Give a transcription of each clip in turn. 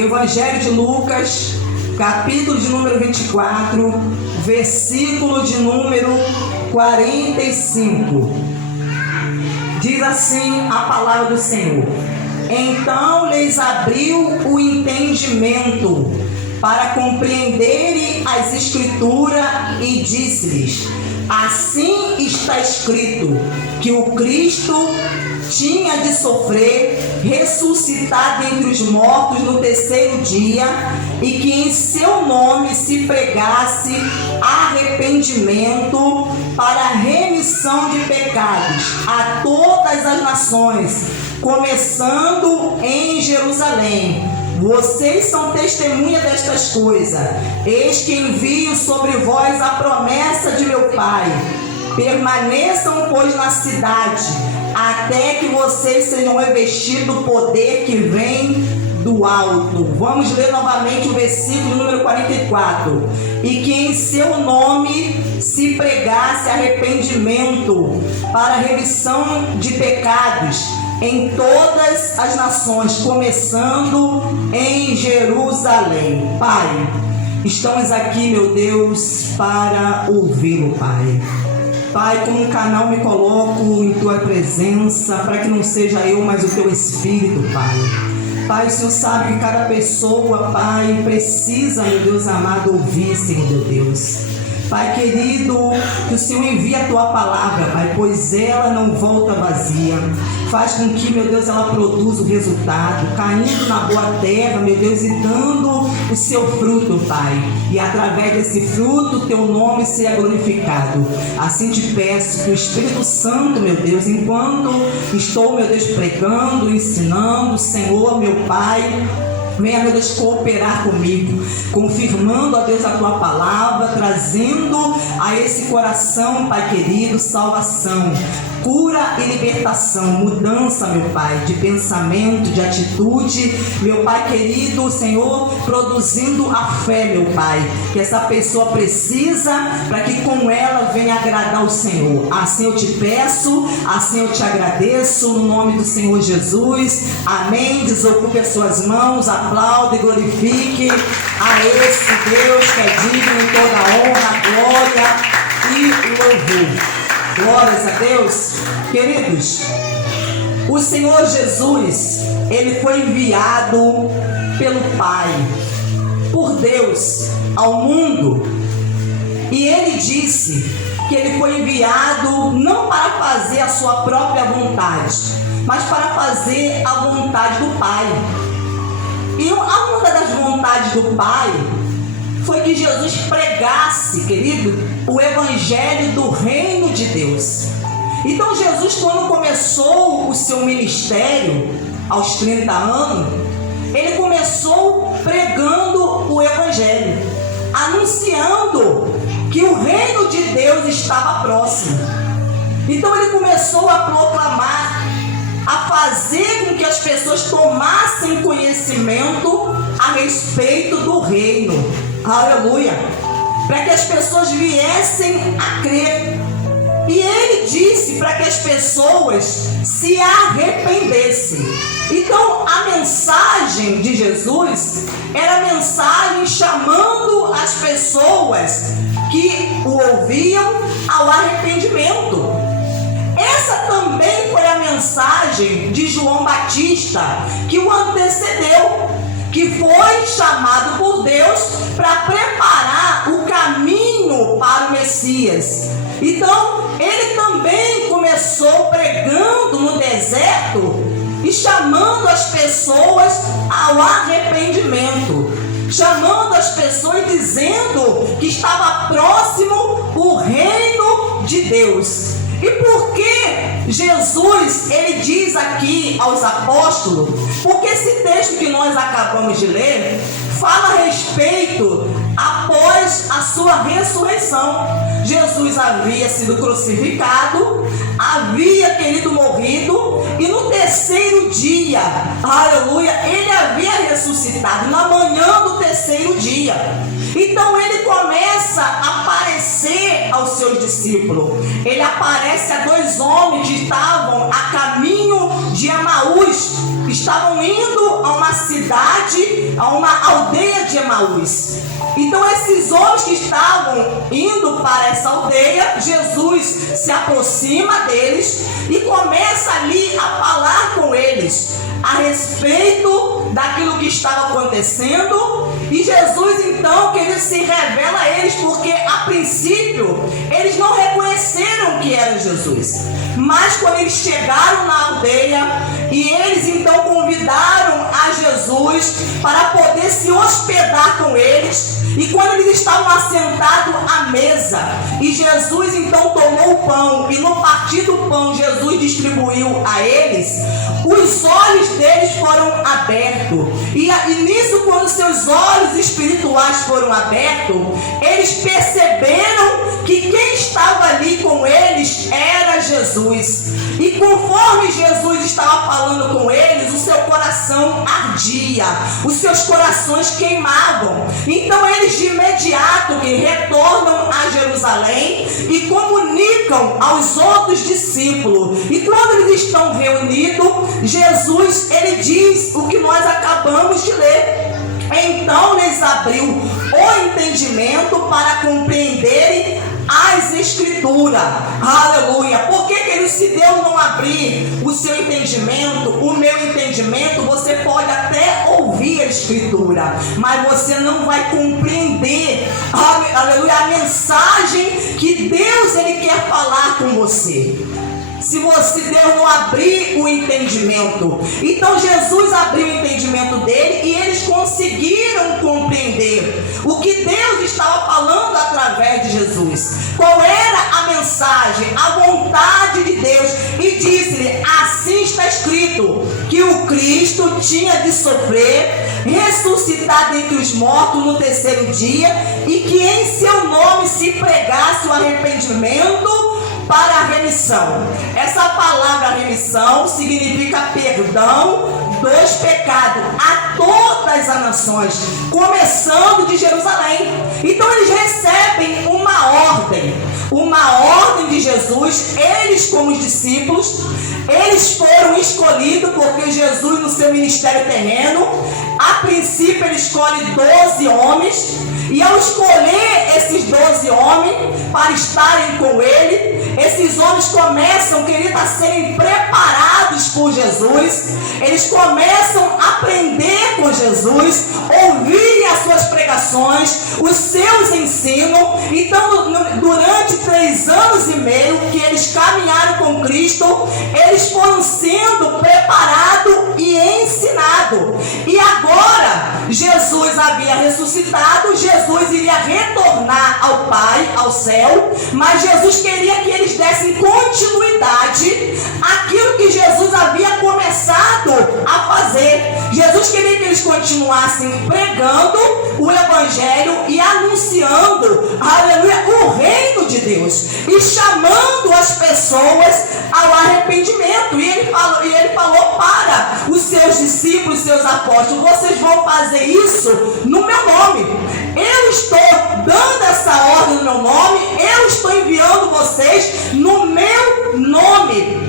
Evangelho de Lucas, capítulo de número 24, versículo de número 45. Diz assim a palavra do Senhor: Então lhes abriu o entendimento para compreenderem as Escrituras e disse-lhes: Assim está escrito, que o Cristo tinha de sofrer, ressuscitar dentre os mortos no terceiro dia, e que em seu nome se pregasse arrependimento para a remissão de pecados a todas as nações, começando em Jerusalém. Vocês são testemunha destas coisas. Eis que envio sobre vós a promessa de meu Pai. Permaneçam, pois, na cidade, até que vocês sejam revestidos do poder que vem do alto. Vamos ler novamente o versículo número 44. E que em seu nome se pregasse arrependimento para a remissão de pecados em todas as nações, começando em Jerusalém. Pai, estamos aqui, meu Deus, para ouvi-lo, Pai. Pai, como um canal me coloco em Tua presença, para que não seja eu, mas o Teu Espírito, Pai. Pai, o Senhor sabe que cada pessoa, Pai, precisa, meu Deus amado, ouvir, Senhor, meu Deus. Pai querido, que o Senhor envie a Tua palavra, Pai, pois ela não volta vazia. Faz com que, meu Deus, ela produza o resultado, caindo na boa terra, meu Deus, e dando o seu fruto, Pai. E através desse fruto, o Teu nome seja glorificado. Assim te peço que o Espírito Santo, meu Deus, enquanto estou, meu Deus, pregando, ensinando, Senhor, meu Pai, venha, meu Deus, cooperar comigo, confirmando, ó Deus, a Tua palavra, trazendo a esse coração, Pai querido, salvação, cura e libertação, mudança, meu Pai, de pensamento, de atitude, meu Pai querido, Senhor, produzindo a fé, meu Pai, que essa pessoa precisa, para que com ela venha agradar o Senhor. Assim eu te peço, assim eu te agradeço, no nome do Senhor Jesus, amém. Desocupe as suas mãos, aplaude e glorifique a esse Deus que é digno de toda a honra, glória e louvor. Glórias a Deus. Queridos, o Senhor Jesus, Ele foi enviado pelo Pai, por Deus, ao mundo. E Ele disse que Ele foi enviado não para fazer a sua própria vontade, mas para fazer a vontade do Pai. E uma das vontades do Pai foi que Jesus pregasse, querido, o Evangelho do Reino de Deus. Então Jesus, quando começou o seu ministério, aos 30 anos, ele começou pregando o Evangelho, anunciando que o Reino de Deus estava próximo. Então ele começou a proclamar, a fazer com que as pessoas tomassem conhecimento a respeito do Reino. Aleluia! Para que as pessoas viessem a crer. E ele disse para que as pessoas se arrependessem. Então a mensagem de Jesus era a mensagem chamando as pessoas que o ouviam ao arrependimento. Essa também foi a mensagem de João Batista, que o antecedeu, que foi chamado por Deus para preparar o caminho para o Messias. Então, ele também começou pregando no deserto e chamando as pessoas ao arrependimento, chamando as pessoas dizendo que estava próximo o reino de Deus. E por que Jesus, ele diz aqui aos apóstolos, porque esse texto que nós acabamos de ler, fala a respeito após a sua ressurreição. Jesus havia sido crucificado, havia, querido, morrido, e no terceiro dia, aleluia, ele havia ressuscitado, na manhã do terceiro dia. Então ele começa a aparecer aos seus discípulos. Ele aparece a dois homens que estavam a caminho de Emaús. estavam indo a uma cidade, a uma aldeia de Emaús. Então esses homens que estavam indo para essa aldeia, Jesus se aproxima deles e começa ali a falar com eles a respeito daquilo que estava acontecendo. E Jesus então, querido, se revela a eles, porque a princípio eles não reconheceram que era Jesus. Mas quando eles chegaram na aldeia, e eles então convidaram a Jesus para poder se hospedar com eles, e quando eles estavam assentados à mesa, e Jesus então tomou o pão, e no partir do pão Jesus distribuiu a eles, os olhos deles foram abertos. E nisso, quando seus olhos espirituais foram abertos, eles perceberam que quem estava ali com eles era Jesus. E conforme Jesus estava falando com eles, o seu coração ardia, os seus corações queimavam. Então eles de imediato retornam a Jerusalém e comunicam aos outros discípulos. E quando eles estão reunidos, Jesus, ele diz o que nós acabamos de ler. Então lhes abriu o entendimento para compreenderem as Escrituras. Aleluia. Por que se Deus não abrir o seu entendimento, o meu entendimento, você pode até ouvir a Escritura, mas você não vai compreender, aleluia, a mensagem que Deus ele quer falar com você. Se Deus não abrir o entendimento. Então Jesus abriu o entendimento dele e eles conseguiram compreender o que Deus estava falando através de Jesus. Qual era a mensagem, a vontade de Deus. E disse-lhe: assim está escrito, que o Cristo tinha de sofrer, ressuscitar dentre os mortos no terceiro dia, e que em seu nome se pregasse o arrependimento para a remissão. Essa palavra remissão significa perdão dos pecados a todas as nações, começando de Jerusalém. Então eles recebem uma ordem de Jesus. Eles, como os discípulos, eles foram escolhidos, porque Jesus, no seu ministério terreno, a princípio ele escolhe 12 homens, e ao escolher esses 12 homens para estarem com ele, esses homens começam, querido, a serem preparados por Jesus. Eles começam a aprender com Jesus, ouvirem as suas pregações, os seus ensinos. Então, durante 3 anos e meio que eles caminharam com Cristo, eles foram sendo preparados e ensinados. E agora, Jesus havia ressuscitado, Jesus iria retornar ao Pai, ao céu, mas Jesus queria que eles dessem continuidade àquilo que Jesus havia começado a fazer. Jesus queria que eles continuassem pregando o Evangelho e anunciando, aleluia, o reino de Deus, e chamando as pessoas ao arrependimento. E ele falou para os seus discípulos, seus apóstolos: vocês vão fazer isso no meu nome. Eu estou dando essa ordem no meu nome, eu estou enviando vocês no meu nome,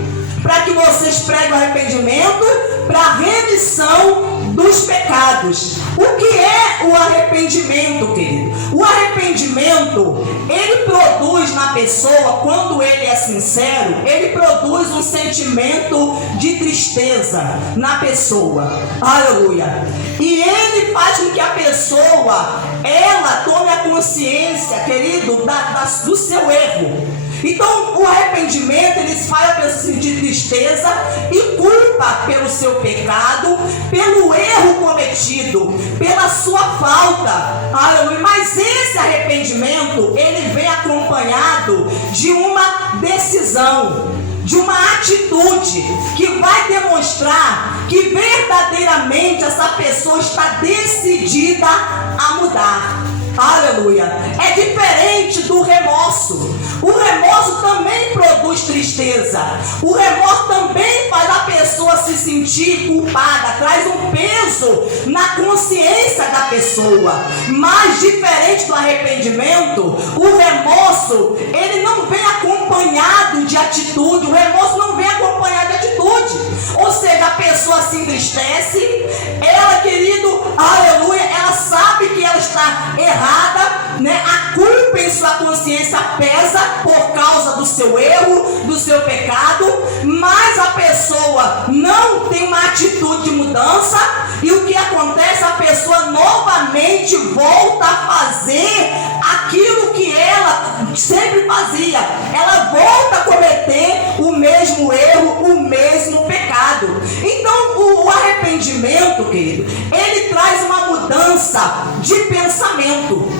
para que vocês preguem o arrependimento para a remissão dos pecados. O que é o arrependimento, querido? O arrependimento, ele produz na pessoa, quando ele é sincero, ele produz um sentimento de tristeza na pessoa. Aleluia. E ele faz com que a pessoa, ela tome a consciência, querido, do seu erro. Então, o arrependimento, ele faz a pessoa sentir tristeza e culpa pelo seu pecado, pelo erro cometido, pela sua falta. Aleluia. Mas esse arrependimento, ele vem acompanhado de uma decisão, de uma atitude que vai demonstrar que verdadeiramente essa pessoa está decidida a mudar. Aleluia. É diferente do remorso. O remorso também produz tristeza. O remorso também faz a pessoa se sentir culpada, traz um peso na consciência da pessoa. Mas diferente do arrependimento, o remorso, ele não vem acompanhado de atitude. O remorso não vem acompanhado de atitude. Ou seja, a pessoa se entristece, ela, querido, aleluia, ela sabe que ela está errada, né? A culpa em sua consciência pesa por causa do seu erro, do seu pecado, mas a pessoa não tem uma atitude de mudança, e o que acontece? A pessoa novamente volta a fazer aquilo que ela sempre fazia. Ela volta a cometer o mesmo erro, o mesmo pecado. Então o arrependimento, querido, ele traz uma mudança de pensamento.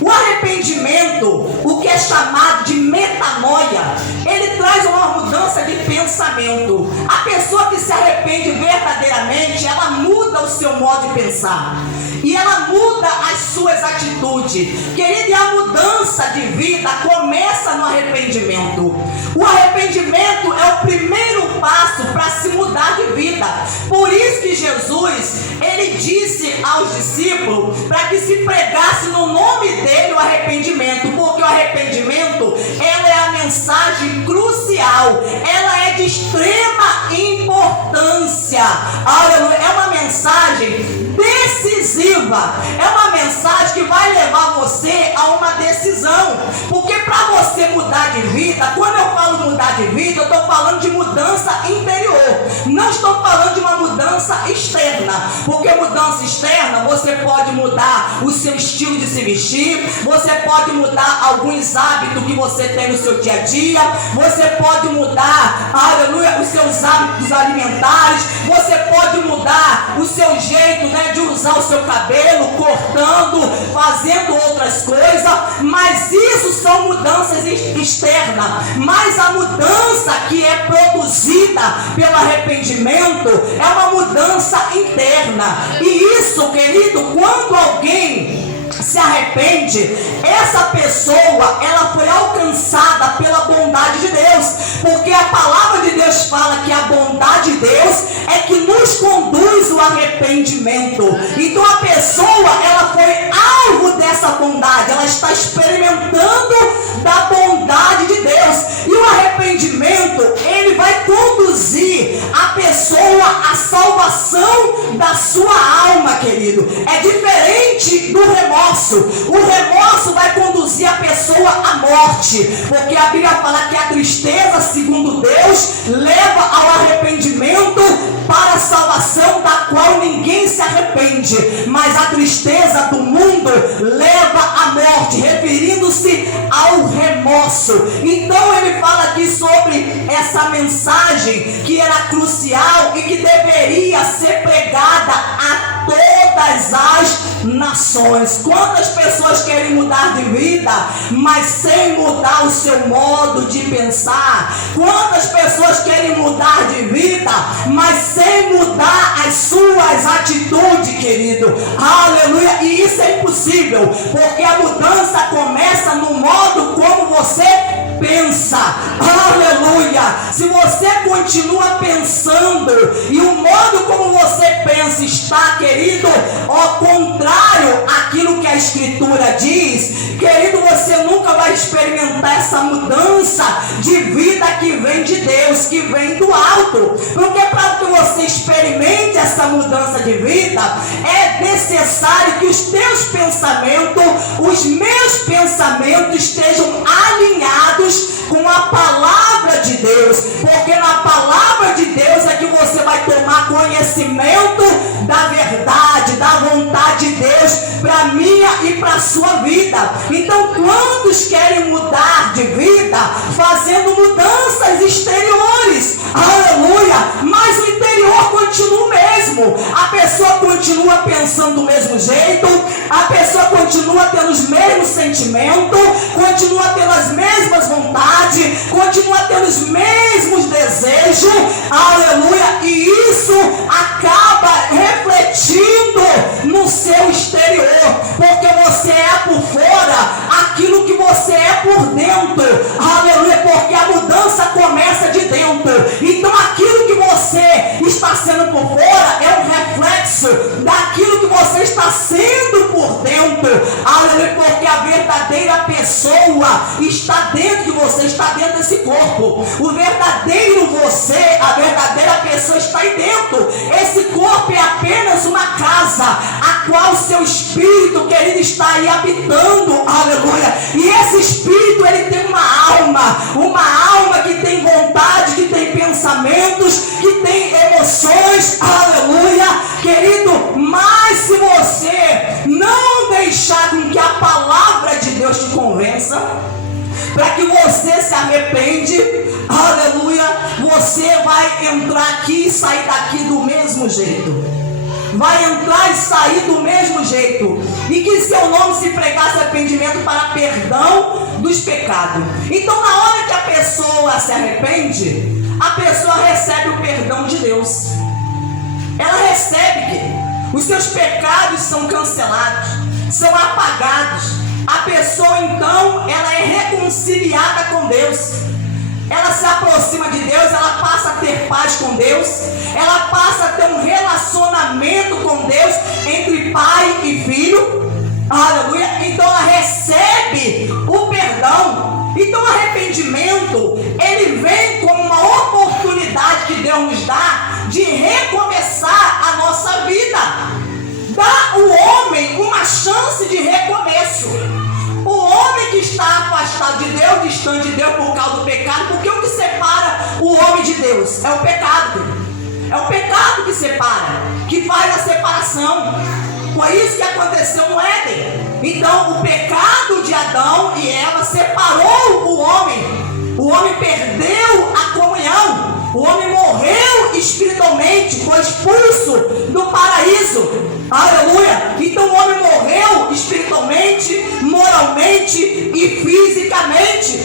O arrependimento, o que é chamado de metanoia, ele traz uma mudança de pensamento. A pessoa que se arrepende verdadeiramente, ela muda o seu modo de pensar. E ela muda as suas atitudes. Querido, e a mudança de vida começa no arrependimento. O arrependimento é o primeiro passo para se mudar de vida. Por isso que Jesus, ele disse aos discípulos para que se pregasse no nome dele o arrependimento, porque o arrependimento, ela é a mensagem crucial, ela é de extrema importância. Aleluia, é uma mensagem decisiva, é uma mensagem que vai levar você a uma decisão, porque para você mudar de vida, quando eu falo mudar de vida, eu estou falando de mudança interior, não estou falando de uma mudança externa, porque mudança externa, você pode mudar o seu estilo de se vestir, você pode mudar alguns hábitos que você tem no seu dia a dia, você pode mudar, aleluia, os seus hábitos alimentares, você pode mudar o seu jeito, né, de usar o seu cabelo, cortando, fazendo outras coisas, mas isso são mudanças externas. Mas a mudança que é produzida pelo arrependimento é uma mudança interna. E isso, querido, quando alguém se arrepende, essa pessoa, ela foi alcançada pela bondade de Deus, porque a palavra de Deus fala que a bondade de Deus é que nos conduz o arrependimento. Então a pessoa, ela foi alvo dessa bondade, ela está experimentando da bondade de Deus, e o arrependimento, ele vai conduzir a pessoa à salvação da sua alma, querido. É diferente do remorso. O remorso vai conduzir a pessoa à morte, porque a Bíblia fala que a tristeza, segundo Deus, leva ao arrependimento para a salvação, da qual ninguém se arrepende, mas a tristeza do mundo leva à morte, referindo-se ao remorso. Então ele fala aqui sobre essa mensagem que era crucial e que deveria ser pregada a todas as nações. Quantas pessoas querem mudar de vida, mas sem mudar o seu modo de pensar? Quantas pessoas querem mudar de vida, mas sem mudar as suas atitudes, querido? Aleluia! E isso é impossível, porque a mudança começa no modo como você pensa. Aleluia! Se você continua pensando e o modo como você pensa está, querido, ao contrário àquilo que a Escritura diz, querido, você nunca vai experimentar essa mudança de vida que vem de Deus, que vem do alto. Porque para que você experimente essa mudança de vida, é necessário que os teus pensamentos, os meus pensamentos estejam alinhados com a palavra de Deus, porque na palavra de Deus é que você vai tomar conhecimento da verdade, da vontade de Deus para minha e para a sua vida. Então, quantos querem mudar de vida fazendo mudanças exteriores? Aleluia! Mas o interior continua o mesmo. A pessoa continua pensando do mesmo jeito, a pessoa continua tendo os mesmos sentimentos, continua tendo as mesmas vontades, continua tendo os mesmos desejos. Aleluia! E isso acaba refletindo no seu exterior, porque você é por nascendo por dentro, aleluia, porque a verdadeira pessoa está dentro de você, está dentro desse corpo. O verdadeiro você, a verdadeira pessoa está aí dentro. Esse corpo é apenas uma casa, a qual seu espírito, querido, está aí habitando, aleluia. E esse espírito, ele tem uma alma que tem vontade, que tem pensamentos, que tem emoções, aleluia, querido. Mas se você não deixar com que a palavra de Deus te convença, para que você se arrepende, aleluia, você vai entrar aqui e sair daqui do mesmo jeito. Vai entrar e sair do mesmo jeito. E que seu nome se pregasse arrependimento para perdão dos pecados. Então, na hora que a pessoa se arrepende, a pessoa recebe o perdão de Deus. Ela recebe que os seus pecados são cancelados, são apagados. A pessoa, então, ela é reconciliada com Deus. Ela se aproxima de Deus, ela passa a ter paz com Deus, ela passa a ter um relacionamento com Deus entre pai e filho, aleluia. Então ela recebe o perdão. Então o arrependimento, ele vem como uma oportunidade que Deus nos dá de recomeçar a nossa vida. Dá ao homem uma chance de recomeço. O homem que está afastado de Deus, distante de Deus por causa do pecado, porque o que separa o homem de Deus é o pecado. É o pecado que separa, que faz a separação. Foi isso que aconteceu no Éden. Então o pecado de Adão e Eva separou o homem. O homem perdeu a comunhão. O homem morreu espiritualmente, foi expulso do paraíso. Aleluia! Então o homem morreu espiritualmente, moralmente e fisicamente.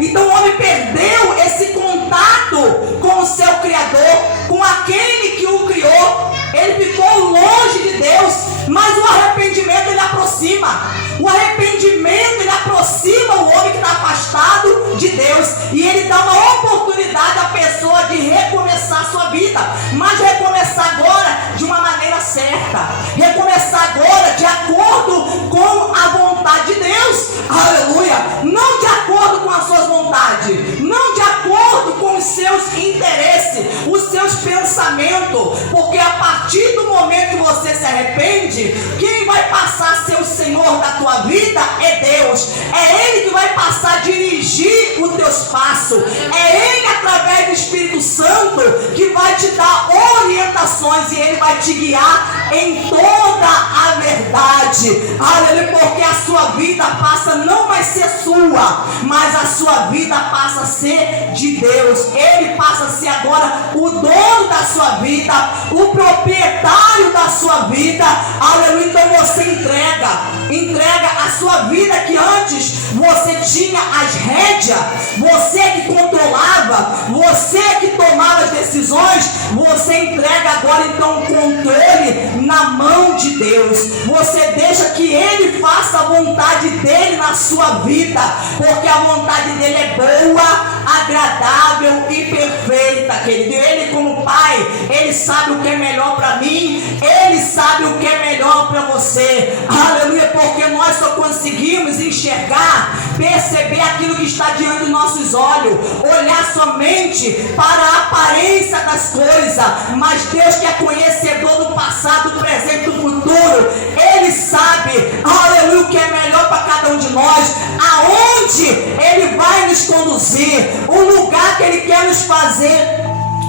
Então o homem perdeu esse contato com o seu Criador, com aquele que o criou. Ele ficou longe de Deus, mas o arrependimento ele aproxima. O arrependimento ele aproxima o homem que está afastado de Deus, e ele dá uma oportunidade à pessoa de recomeçar a sua vida, mas recomeçar agora de uma maneira certa, recomeçar agora de acordo com a vontade de Deus, aleluia, não de acordo com as suas vontades, não de acordo com os seus interesses, os seus pensamentos, porque a partir do momento que você se arrepende, quem vai passar a ser o Senhor da tua vida é Deus. É Ele que vai passar a dirigir os teus passos. É Ele, através do Espírito Santo, que vai te dar orientações, e Ele vai te guiar em toda a verdade. Aleluia, porque a sua vida passa não mais ser sua, mas a sua vida passa a ser de Deus. Ele passa a ser agora o dono da sua vida, o proprietário da sua vida. Aleluia, então você entrega a sua vida, que antes você tinha as rédeas, você que controlava, você que tomava as decisões, você entrega agora então o controle na mão de Deus. Você deixa que Ele faça a vontade dEle na sua vida, porque a vontade dEle é boa, agradável e perfeita, querido. Ele, como Pai, Ele sabe o que é melhor para mim, Ele sabe o que é melhor para você. Aleluia, porque nós só conseguimos enxergar, perceber aquilo que está diante dos nossos olhos, olhar somente para a aparência das coisas, mas Deus, que é conhecedor do passado, do presente e do futuro, Ele sabe, aleluia, o que é melhor para cada um de nós, aonde Ele vai nos conduzir, o lugar que Ele quer nos fazer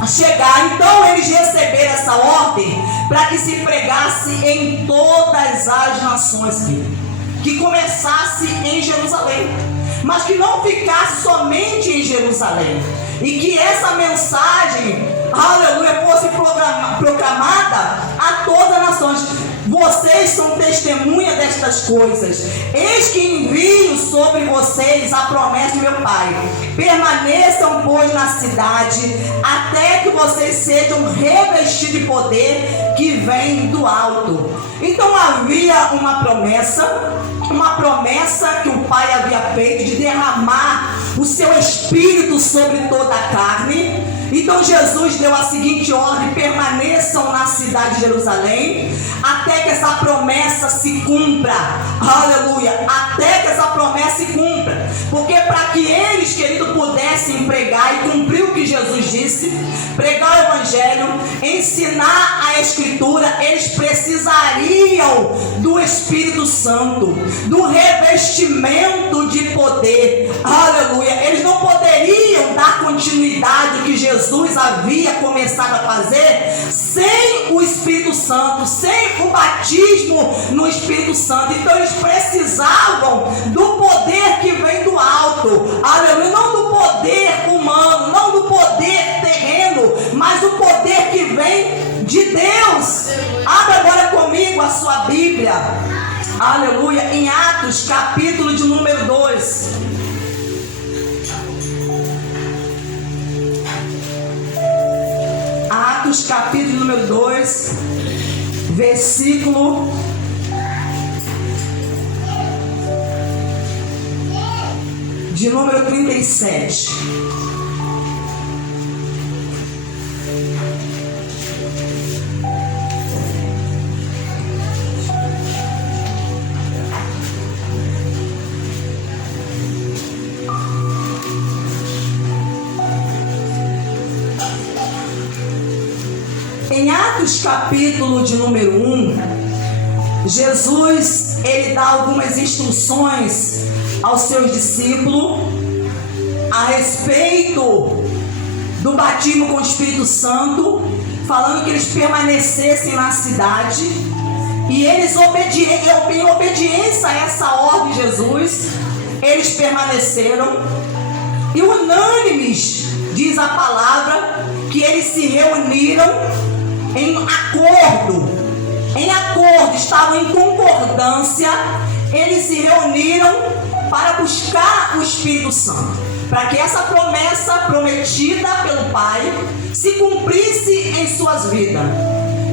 chegar. Então eles receberam essa ordem para que se pregasse em todas as nações, que começasse em Jerusalém, mas que não ficasse somente em Jerusalém, e que essa mensagem, aleluia, fosse proclamada a todas as nações. Vocês são testemunha destas coisas. Eis que envio sobre vocês a promessa do meu Pai. Permaneçam, pois, na cidade, até que vocês sejam revestidos de poder que vem do alto. Então havia uma promessa que o Pai havia feito de derramar o seu Espírito sobre toda a carne. Então Jesus deu a seguinte ordem: permaneçam na cidade de Jerusalém até que essa promessa se cumpra. Aleluia, até que essa promessa se cumpra. Porque para que eles, querido, pudessem pregar e cumprir o que Jesus disse, pregar o evangelho, ensinar a escritura, eles precisariam do Espírito Santo, do revestimento de poder. Aleluia, eles não poderiam dar continuidade ao que Jesus havia começado a fazer sem o Espírito Santo, sem o batismo no Espírito Santo. Então eles precisavam do poder que vem do alto, aleluia, não do poder humano, não do poder terreno, mas do poder que vem de Deus. Abra agora comigo a sua Bíblia, aleluia, em Atos, capítulo de número 2. Atos, capítulo número 2, versículo de número 37. Em Atos capítulo de número 1, Jesus, ele dá algumas instruções aos seus discípulos a respeito do batismo com o Espírito Santo, falando que eles permanecessem na cidade, e eles, em obediência a essa ordem de Jesus, eles permaneceram, e unânimes, diz a palavra, que eles se reuniram em acordo, estavam em concordância, eles se reuniram para buscar o Espírito Santo, para que essa promessa prometida pelo Pai se cumprisse em suas vidas.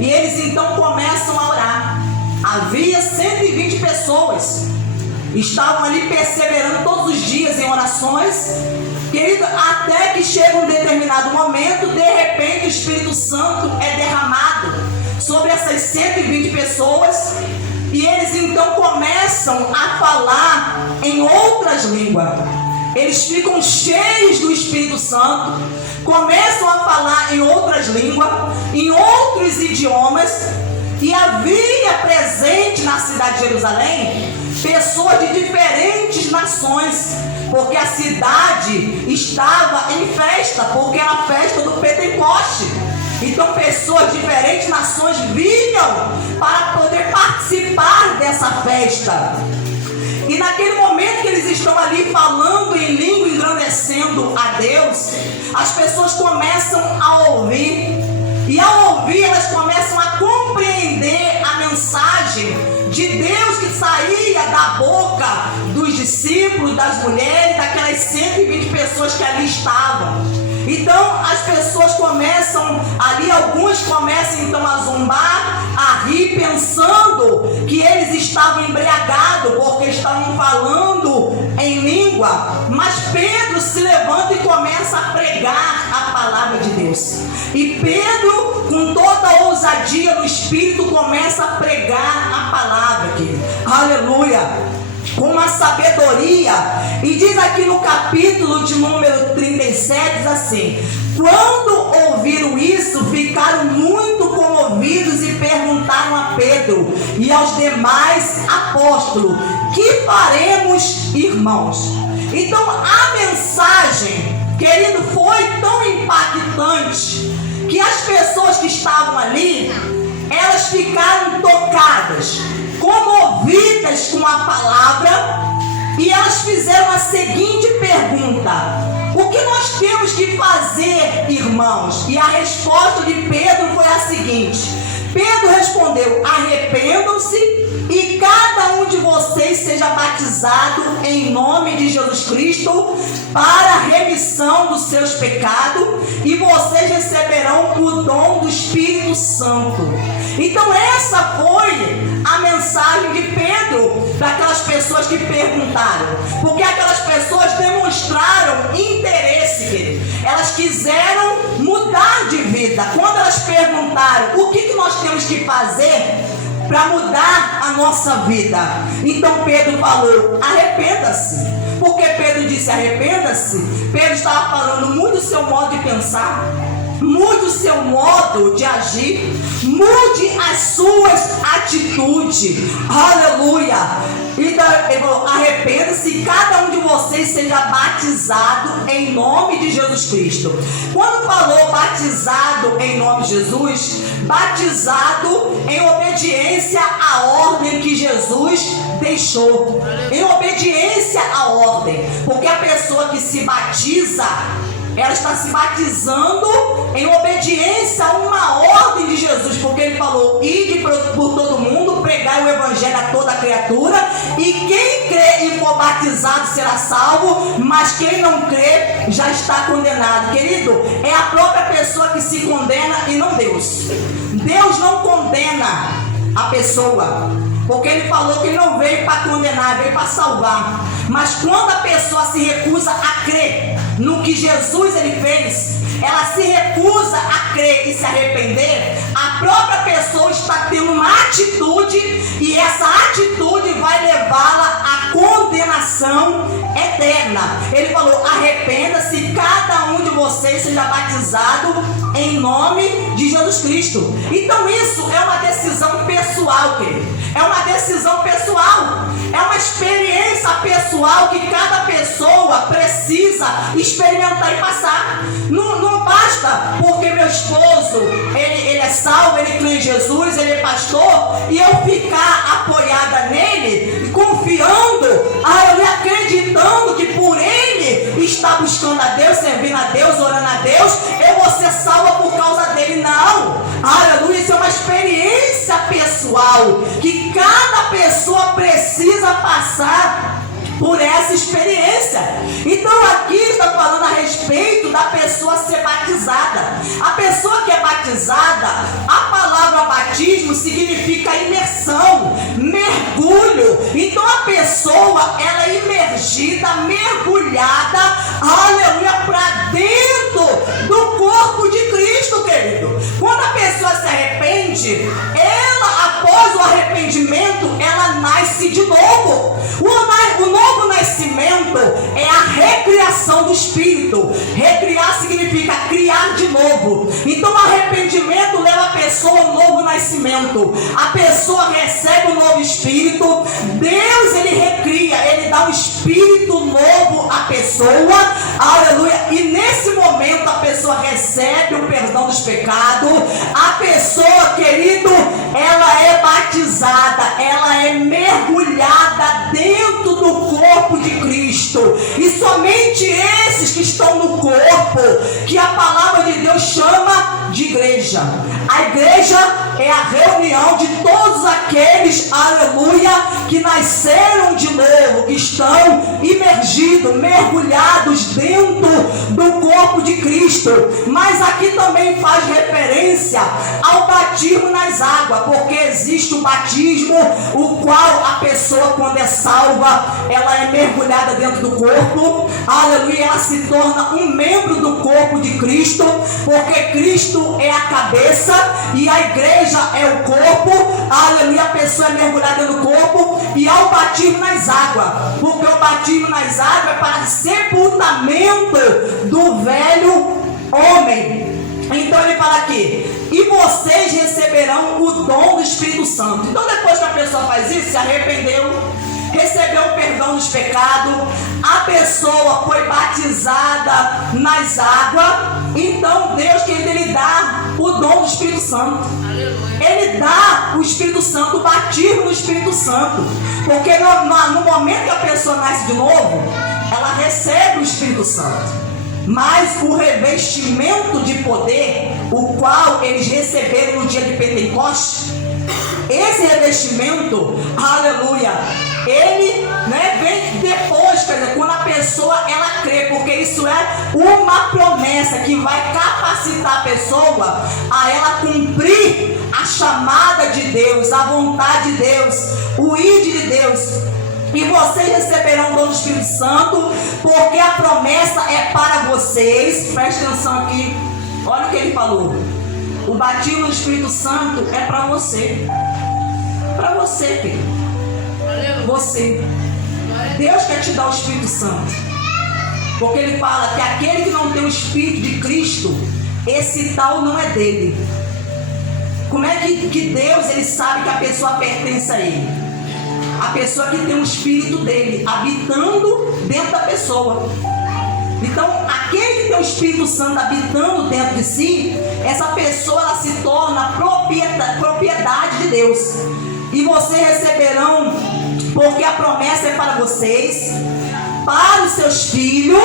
E eles então começam a orar. Havia 120 pessoas, estavam ali perseverando todos os dias em orações, querido, até que chega um determinado momento, de repente o Espírito Santo é derramado sobre essas 120 pessoas, e eles então começam a falar em outras línguas. Eles ficam cheios do Espírito Santo, começam a falar em outras línguas, em outros idiomas, e havia presente na cidade de Jerusalém pessoas de diferentes nações, porque a cidade estava em festa, porque era a festa do Pentecoste. Então pessoas de diferentes nações vinham para poder participar dessa festa. E naquele momento que eles estão ali falando em língua, engrandecendo a Deus, as pessoas começam a ouvir. E ao ouvir, elas começam a compreender a mensagem de Deus que saía da boca dos discípulos, das mulheres, daquelas 120 pessoas que ali estavam. Então as pessoas começam ali, alguns começam então a zombar, a rir, pensando que eles estavam embriagados, porque estavam falando em língua. Mas Pedro se levanta e começa a pregar a palavra de Deus. E Pedro, com toda a ousadia no Espírito, começa a pregar a palavra, querido. Aleluia! Com uma sabedoria. E diz aqui no capítulo de número 37, diz assim: quando ouviram isso, ficaram muito comovidos e perguntaram a Pedro e aos demais apóstolos: que faremos, irmãos? Então a mensagem, querido, foi tão impactante que as pessoas que estavam ali, elas ficaram tocadas, comovidas com a palavra, e elas fizeram a seguinte pergunta: o que nós temos que fazer, irmãos? E a resposta de Pedro foi a seguinte: Pedro respondeu: arrependam-se e cada um um de vocês seja batizado em nome de Jesus Cristo para a remissão dos seus pecados, e vocês receberão o dom do Espírito Santo. Então essa foi a mensagem de Pedro para aquelas pessoas que perguntaram, porque aquelas pessoas demonstraram interesse, querido. Elas quiseram mudar de vida. Quando elas perguntaram o que nós temos que fazer para mudar a nossa vida, então Pedro falou: arrependa-se. Porque Pedro disse arrependa-se, Pedro estava falando: mude o seu modo de pensar, mude o seu modo de agir, mude as suas atitudes. Aleluia. Então ele falou: arrependa-se e cada um de vocês seja batizado em nome de Jesus Cristo. Quando falou batizado em nome de Jesus, batizado em obediência à ordem que Jesus deixou, em obediência à ordem, porque a pessoa que se batiza, ela está se batizando em obediência a uma ordem de Jesus, porque ele falou: ide por todo mundo, pregai o evangelho a toda criatura, e quem crê e for batizado será salvo, mas quem não crê já está condenado. Querido, é a própria pessoa que se condena e não Deus. Deus não condena a pessoa, porque ele falou que ele não veio para condenar, veio para salvar. Mas quando a pessoa se recusa a crer no que Jesus ele fez, ela se recusa a crer e se arrepender, a própria pessoa está tendo uma atitude, e essa atitude vai levá-la à condenação eterna. Ele falou: arrependa-se e cada um de vocês seja batizado em nome de Jesus Cristo. Então isso é uma decisão pessoal, querido. É uma decisão pessoal, é uma experiência pessoal que cada pessoa precisa experimentar e passar. Não basta porque meu esposo ele é salvo, ele crê em Jesus, ele é pastor, e eu ficar apoiada nele, confiando, eu acreditando que por ele está buscando a Deus, servindo a Deus, orando a Deus, eu vou ser salva por causa dele. Não, aleluia. Isso é uma experiência pessoal que cada pessoa precisa passar por essa experiência. Então aqui está falando a respeito da pessoa ser batizada. A pessoa que é batizada, a palavra batismo significa imersão, mergulho. Então a pessoa, ela é imergida, mergulhada, aleluia, para dentro do corpo de Cristo, querido. Quando a pessoa se arrepende, ela, após o arrependimento, ela nasce de novo. O novo nascimento é a recriação do Espírito. Recriar significa criar de novo. Então o arrependimento leva a pessoa ao novo nascimento. A pessoa recebe um novo Espírito. Deus, ele recria, ele dá um Espírito novo à pessoa, aleluia. E nesse momento a pessoa recebe o perdão dos pecados. A pessoa, querido, ela é batizada, ela é mergulhada dentro do corpo de Cristo. E somente esses que estão no corpo, que a palavra de Deus chama de igreja. A igreja é a reunião de todos aqueles, aleluia, que nasceram de novo, que estão imergidos, mergulhados dentro do corpo de Cristo. Mas aqui também faz referência ao batismo nas águas, porque existe o batismo, o qual a pessoa, quando é salva, ela é mergulhada dentro do corpo, aleluia, ela se torna um membro do corpo de Cristo, porque Cristo é a cabeça e a igreja é o corpo, aleluia. A pessoa é mergulhada no corpo, e ao batismo nas águas, porque o batismo nas águas é para sepultamento do velho homem. Então ele fala aqui: e vocês receberão o dom do Espírito Santo. Então depois que a pessoa faz isso, se arrependeu, recebeu o perdão dos pecados, a pessoa foi batizada nas águas, então Deus, que ele dá o dom do Espírito Santo. Ele dá o Espírito Santo, o batismo do Espírito Santo, porque no momento que a pessoa nasce de novo, ela recebe o Espírito Santo. Mas o revestimento de poder, o qual eles receberam no dia de Pentecostes, Esse revestimento, aleluia, ele, vem depois, quer dizer, quando a pessoa ela crê, porque isso é uma promessa que vai capacitar a pessoa a ela cumprir a chamada de Deus, a vontade de Deus, o ID de Deus. E vocês receberão o dom do Espírito Santo, porque a promessa é para vocês. Preste atenção aqui, olha o que ele falou. O batismo do Espírito Santo é para você. Para você, filho. Você. Deus quer te dar o Espírito Santo. Porque ele fala que aquele que não tem o Espírito de Cristo, esse tal não é dele. Como é que Deus ele sabe que a pessoa pertence a ele? A pessoa que tem o Espírito dele habitando dentro da pessoa. Então, aquele que tem o Espírito Santo habitando dentro de si, essa pessoa ela se torna propriedade de Deus. E vocês receberão, porque a promessa é para vocês, para os seus filhos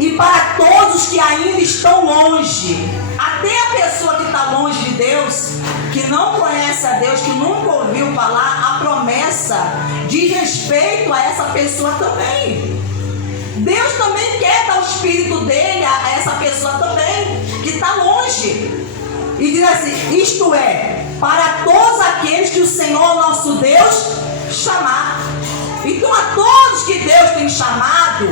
e para todos os que ainda estão longe. Até a pessoa que está longe de Deus, que não conhece a Deus, que nunca ouviu falar, a promessa diz respeito a essa pessoa também. Deus também quer dar o Espírito dele a essa pessoa também, que está longe. E diz assim, isto é, para todos aqueles que o Senhor nosso Deus chamar. Então a todos que Deus tem chamado,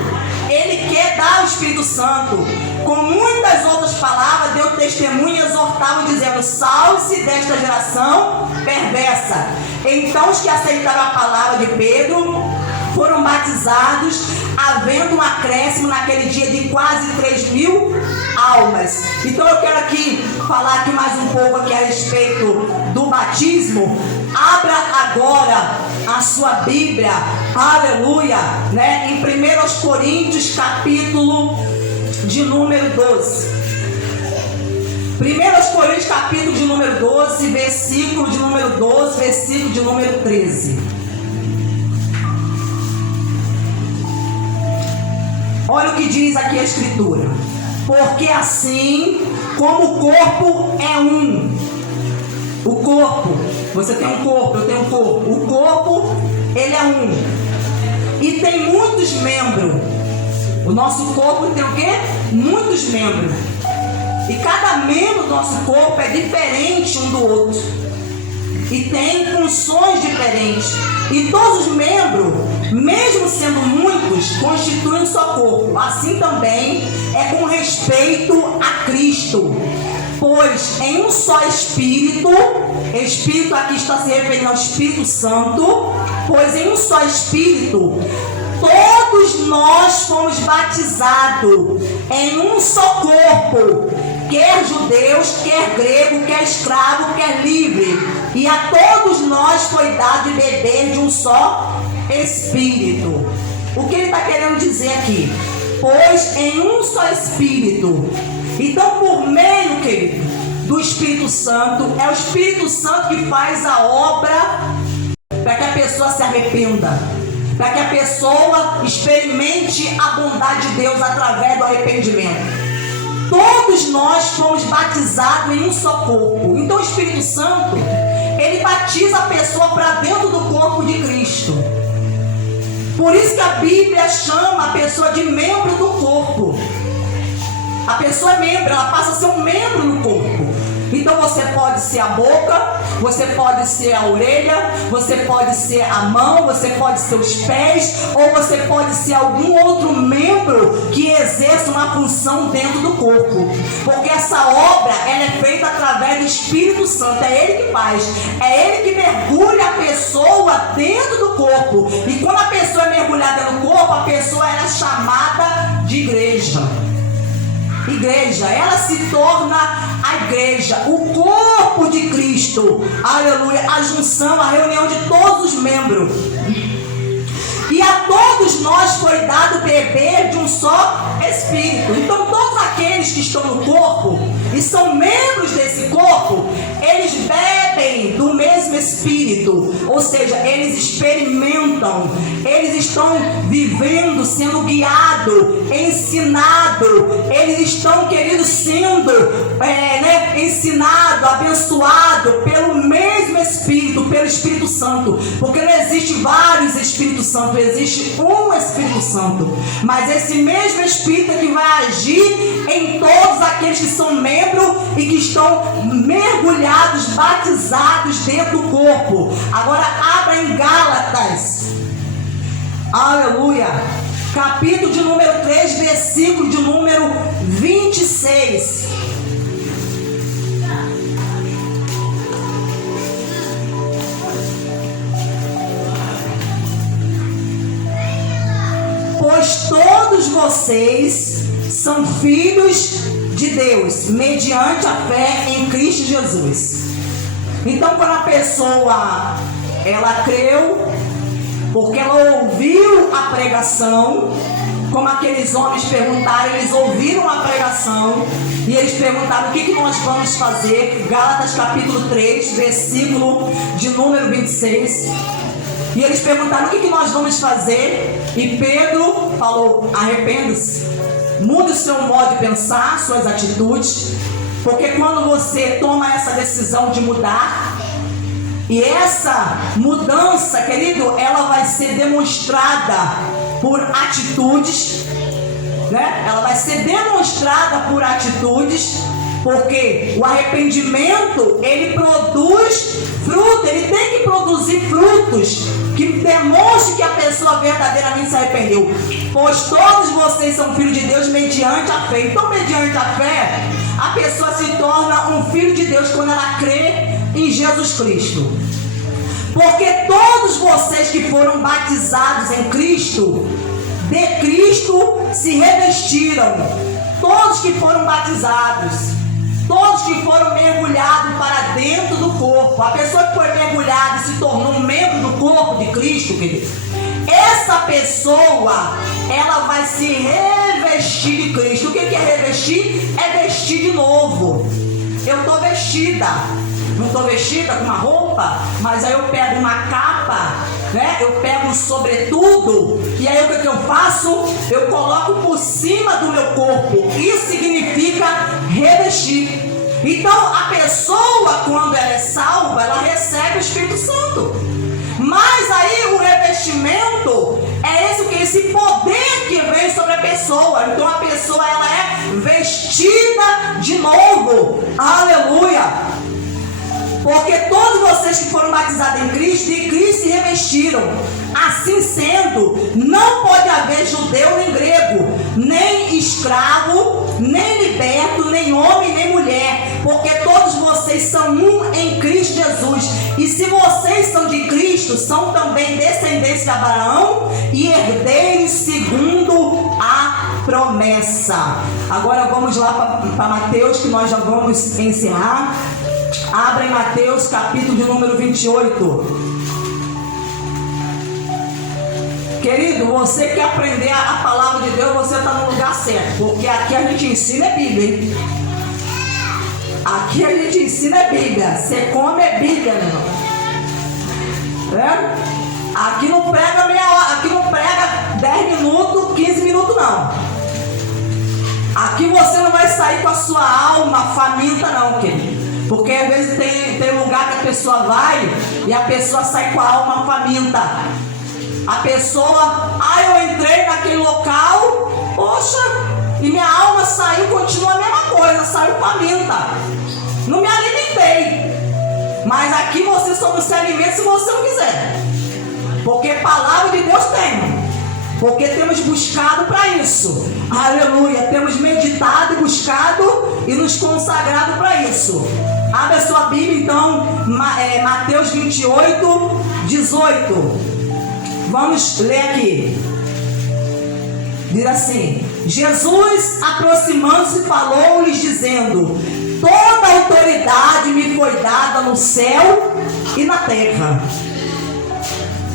Ele quer dar o Espírito Santo. Com muitas outras palavras, deu testemunho e exortava, dizendo, salve-se desta geração perversa. Então os que aceitaram a palavra de Pedro foram batizados, havendo um acréscimo naquele dia de quase 3.000 almas. Então eu quero aqui falar aqui mais um pouco aqui a respeito do batismo. Abra agora a sua Bíblia, aleluia, em 1 Coríntios capítulo de número 12. 1 Coríntios capítulo de número 12, versículo de número 12, versículo de número 13. Olha o que diz aqui a Escritura. Porque assim como o corpo é um. O corpo, você tem um corpo, eu tenho um corpo. O corpo, ele é um. E tem muitos membros. O nosso corpo tem o quê? Muitos membros. E cada membro do nosso corpo é diferente um do outro. E tem funções diferentes. E todos os membros, mesmo sendo muitos, constituem um só corpo. Assim também é com respeito a Cristo. Pois em um só Espírito, Espírito aqui está se referindo ao Espírito Santo, pois em um só Espírito, todos nós fomos batizados em um só corpo, quer judeus, quer grego, quer escravo, quer livre, e a todos nós foi dado de beber de um só Espírito. O que ele está querendo dizer aqui? Pois em um só Espírito. Então, por meio, querido, do Espírito Santo, é o Espírito Santo que faz a obra para que a pessoa se arrependa, para que a pessoa experimente a bondade de Deus através do arrependimento. Todos nós fomos batizados em um só corpo. Então o Espírito Santo, ele batiza a pessoa para dentro do corpo de Cristo. Por isso que a Bíblia chama a pessoa de membro do corpo. A pessoa é membro, ela passa a ser um membro no corpo. Então você pode ser a boca, você pode ser a orelha, você pode ser a mão, você pode ser os pés, ou você pode ser algum outro membro que exerça uma função dentro do corpo. Porque essa obra, ela é feita através do Espírito Santo, é Ele que faz, é Ele que mergulha a pessoa dentro do corpo. E quando a pessoa é mergulhada no corpo, a pessoa é chamada de igreja. Igreja, ela se torna a igreja, o corpo de Cristo, aleluia, a junção, a reunião de todos os membros. E a todos nós foi dado beber de um só Espírito. Então todos aqueles que estão no corpo e são membros desse corpo, eles bebem do mesmo Espírito. Ou seja, eles experimentam, eles estão vivendo, sendo guiados, ensinados. Eles estão, queridos, sendo ensinados, abençoados pelo mesmo pelo Espírito Santo, porque não existe vários Espíritos Santos, existe um Espírito Santo, mas esse mesmo Espírito é que vai agir em todos aqueles que são membros e que estão mergulhados, batizados dentro do corpo. Agora abra em Gálatas, aleluia, capítulo de número 3, versículo de número 26. Pois todos vocês são filhos de Deus, mediante a fé em Cristo Jesus. Então, quando a pessoa, ela creu, porque ela ouviu a pregação, como aqueles homens perguntaram, eles ouviram a pregação, e eles perguntaram: o que nós vamos fazer? Gálatas capítulo 3, versículo de número 26. E eles perguntaram: o que nós vamos fazer? E Pedro falou: arrependa-se, mude o seu modo de pensar, suas atitudes, porque quando você toma essa decisão de mudar, e essa mudança, querido, ela vai ser demonstrada por atitudes, né? Ela vai ser demonstrada por atitudes, porque o arrependimento, ele produz fruto, ele tem que produzir frutos que demonstrem que a pessoa verdadeiramente se arrependeu. Pois todos vocês são filhos de Deus mediante a fé. Então, mediante a fé, a pessoa se torna um filho de Deus quando ela crê em Jesus Cristo. Porque todos vocês que foram batizados em Cristo, de Cristo se revestiram. Todos que foram batizados, todos que foram mergulhados para dentro do corpo. A pessoa que foi mergulhada e se tornou um membro do corpo de Cristo, querido, essa pessoa, ela vai se revestir de Cristo. O que é revestir? É vestir de novo. Eu estou vestida, não estou vestida com uma roupa, mas aí eu pego uma capa, né? Eu pego um sobretudo, e aí o que eu faço? Eu coloco por cima do meu corpo. Isso significa revestir. Então a pessoa, quando ela é salva, ela recebe o Espírito Santo. Mas aí o revestimento é esse poder que vem sobre a pessoa. Então a pessoa, ela é vestida de novo. Aleluia! Porque todos vocês que foram batizados em Cristo, de Cristo se revestiram. Assim sendo, não pode haver judeu nem grego, nem escravo, nem liberto, nem homem, nem mulher, porque todos vocês são um em Cristo Jesus. E se vocês são de Cristo, são também descendentes de Abraão e herdeiros segundo a promessa. Agora vamos lá para Mateus, que nós já vamos encerrar. Abra em Mateus capítulo de número 28. Querido, você quer aprender a palavra de Deus, você está no lugar certo, porque aqui a gente ensina é Bíblia, hein? Aqui a gente ensina é Bíblia. Você come é Bíblia, meu irmão. É? Aqui não prega meia hora, aqui não prega 10 minutos, 15 minutos não. Aqui você não vai sair com a sua alma faminta não, querido. Porque às vezes tem lugar que a pessoa vai e a pessoa sai com a alma faminta. A pessoa, eu entrei naquele local, poxa, e minha alma saiu, continua a mesma coisa, saiu faminta. Não me alimentei. Mas aqui você só não se alimenta se você não quiser. Porque palavra de Deus tem. Porque temos buscado para isso. Aleluia. Temos meditado e buscado e nos consagrado para isso. Abre a sua Bíblia então, Mateus 28, 18. Vamos ler aqui. Diz assim: Jesus, aproximando-se, falou-lhes dizendo: toda autoridade me foi dada no céu e na terra.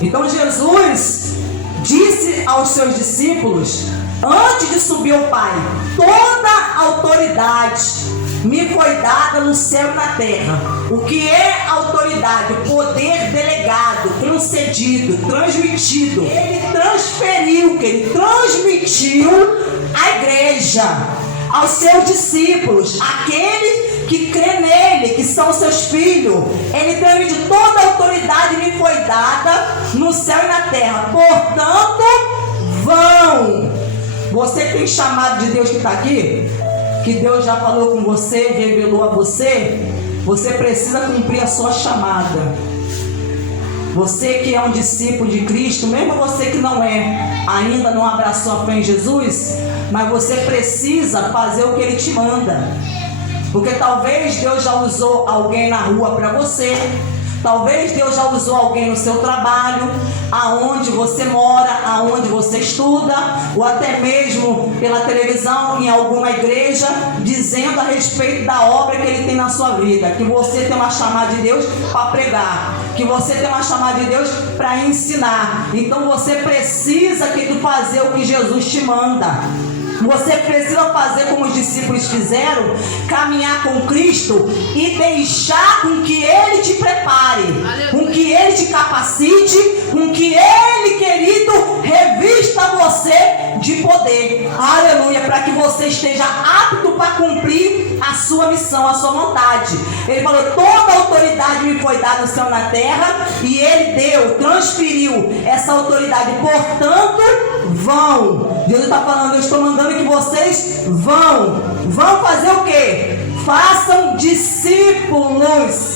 Então Jesus disse aos seus discípulos, antes de subir ao Pai: toda autoridade me foi dada no céu e na terra. O que é autoridade? Poder delegado, concedido, transmitido. Ele transferiu, que ele transmitiu à igreja, aos seus discípulos, aqueles que crê nele, que são seus filhos. Ele transmite toda a autoridade autoridade me foi dada no céu e na terra. Portanto, vão. Você que tem chamado de Deus que está aqui, que Deus já falou com você, revelou a você, você precisa cumprir a sua chamada. Você que é um discípulo de Cristo, mesmo você que não é, ainda não abraçou a fé em Jesus, mas você precisa fazer o que Ele te manda. Porque talvez Deus já usou alguém na rua para você, talvez Deus já usou alguém no seu trabalho, aonde você mora, aonde você estuda, ou até mesmo pela televisão, em alguma igreja, dizendo a respeito da obra que Ele tem na sua vida, que você tem uma chamada de Deus para pregar, que você tem uma chamada de Deus para ensinar. Então você precisa fazer o que Jesus te manda. Você precisa fazer como os discípulos fizeram, caminhar com Cristo e deixar com que Ele te prepare, com que Ele te capacite, com que Ele, querido, revista você de poder, aleluia, para que você esteja apto para cumprir a sua missão, a sua vontade. Ele falou: toda a autoridade me foi dada no céu e na terra, e Ele transferiu essa autoridade. Portanto, vão. Deus está falando: eu estou mandando que vocês vão fazer o quê? Façam discípulos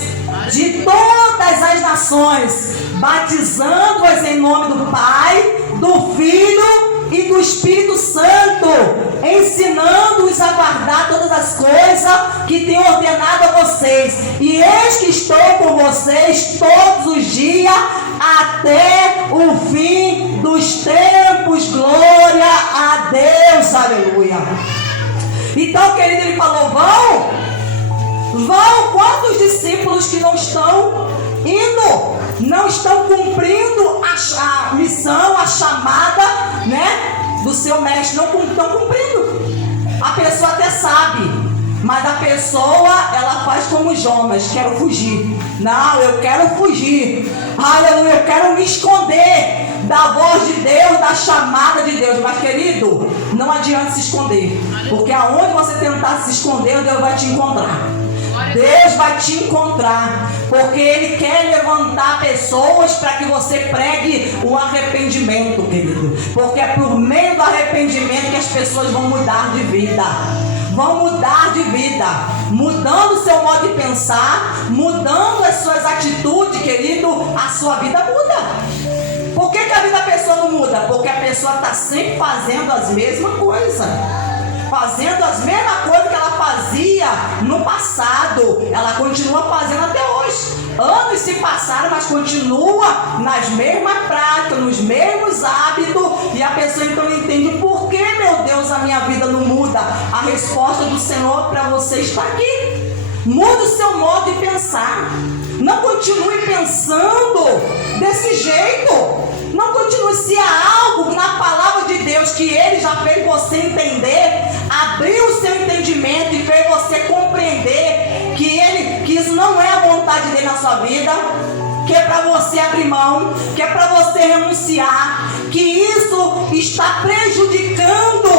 de todas as nações, batizando-os em nome do Pai, do Filho e do Espírito Santo, ensinando-os a guardar todas as coisas que tenho ordenado a vocês. E eis que estou com vocês todos os dias até o fim dos tempos. Glória a Deus, aleluia. Então, querido, ele falou: vão. Quantos discípulos que não estão indo, não estão cumprindo a missão, a chamada, né, do seu mestre, não estão cumprindo. A pessoa até sabe, mas a pessoa, ela faz como Jonas: quero fugir. Não, eu quero fugir, aleluia, eu quero me esconder da voz de Deus, da chamada de Deus. Mas, querido, não adianta se esconder, porque aonde você tentar se esconder, Deus vai te encontrar. Deus vai te encontrar, porque Ele quer levantar pessoas para que você pregue o arrependimento, querido, porque é por meio do arrependimento que as pessoas vão mudar de vida. Vão mudar de vida, mudando o seu modo de pensar, mudando as suas atitudes, querido, a sua vida muda. Por que a vida da pessoa não muda? Porque a pessoa está sempre fazendo as mesmas coisas. Fazendo as mesmas coisas que ela fazia no passado, ela continua fazendo até hoje. Anos se passaram, mas continua nas mesmas práticas, nos mesmos hábitos. E a pessoa então não entende: por que, meu Deus, a minha vida não muda? A resposta do Senhor para você está aqui. Muda o seu modo de pensar. Não continue pensando desse jeito. Não continue. Se há algo na palavra de Deus que Ele já fez você entender, abriu o seu entendimento e fez você compreender que isso não é a vontade dele na sua vida, que é para você abrir mão, que é para você renunciar, que isso está prejudicando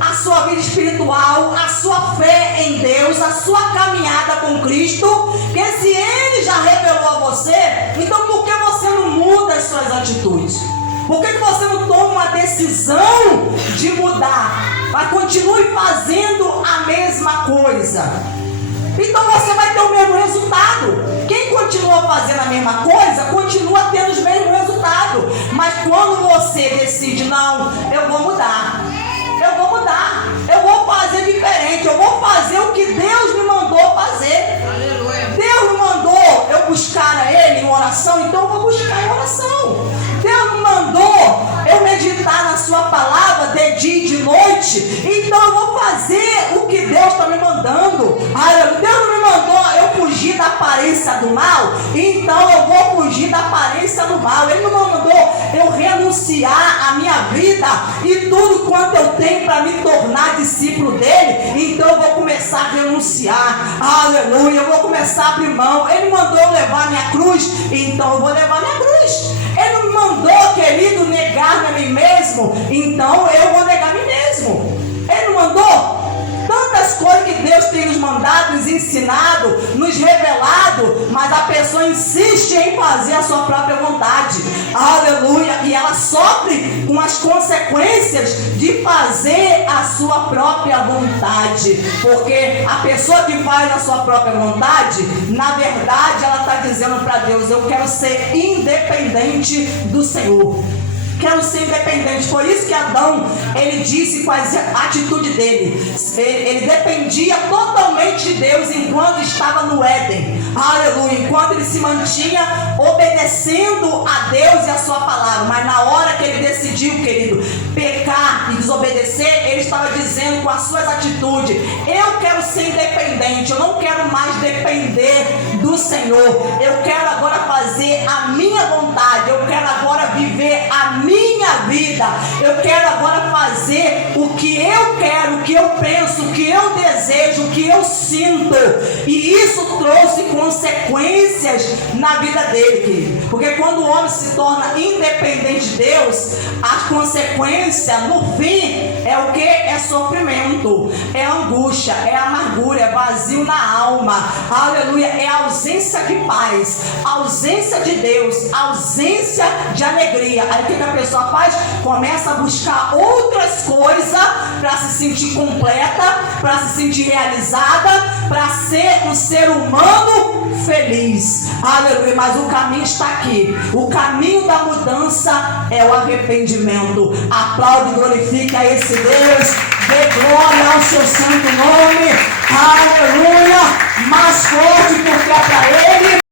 a sua vida espiritual, a sua fé em Deus, a sua caminhada com Cristo, que se Ele já revelou a você, então por que você não muda as suas atitudes? Por que você não toma uma decisão de mudar, mas continue fazendo a mesma coisa? Então você vai ter o mesmo resultado. Quem continua fazendo a mesma coisa, continua tendo os mesmos resultados. Mas quando você decide: não, eu vou mudar, eu vou fazer diferente, eu vou fazer o que Deus me mandou fazer. Deus me mandou eu buscar a Ele em oração, então eu vou buscar em oração. Deus me mandou eu meditar na sua palavra de dia e de noite, então eu vou fazer o que Deus está me mandando. Deus não me mandou eu fugir da aparência do mal, então eu vou fugir da aparência do mal. Ele não me mandou eu renunciar a minha vida e tudo quanto eu tenho para me tornar discípulo dele, então eu vou começar a renunciar, aleluia, eu vou começar a abrir mão. Ele mandou eu levar minha cruz, então eu vou levar minha cruz. Ele não me mandou, querido, negar-me a mim mesmo, então eu vou negar a mim mesmo. Ele não mandou tantas coisas que Deus tem nos mandado, nos ensinado, nos revelado, mas a pessoa insiste em fazer a sua própria vontade. Aleluia! E ela sofre com as consequências de fazer a sua própria vontade, porque a pessoa que faz a sua própria vontade, na verdade ela está dizendo para Deus: eu quero ser independente do Senhor. Quero ser independente. Por isso que Adão, ele disse com a atitude dele, ele dependia totalmente de Deus enquanto estava no Éden. Aleluia. Enquanto ele se mantinha obedecendo a Deus e a sua palavra. Mas na hora que ele decidiu, querido, pecar e desobedecer, ele estava dizendo com as suas atitudes: eu quero ser independente, eu não quero mais depender do Senhor. Eu quero agora fazer a minha vontade, eu quero agora viver a minha vida, eu quero agora fazer o que eu quero, o que eu penso, o que eu desejo, o que eu sinto. E isso trouxe consequências na vida dele, querido. Porque quando o homem se torna independente de Deus, a consequência no fim é o que? É sofrimento, é angústia, é amargura, é vazio na alma. Aleluia. É ausência de paz, ausência de Deus, ausência de alegria. Aí o que a pessoa faz? Começa a buscar outras coisas para se sentir completa, para se sentir realizada, para ser um ser humano feliz. Aleluia. Mas o caminho está aqui. O caminho da mudança é o arrependimento. Aplaude e glorifique a esse Deus. Dê glória ao seu santo nome. Aleluia. Mais forte, porque é para Ele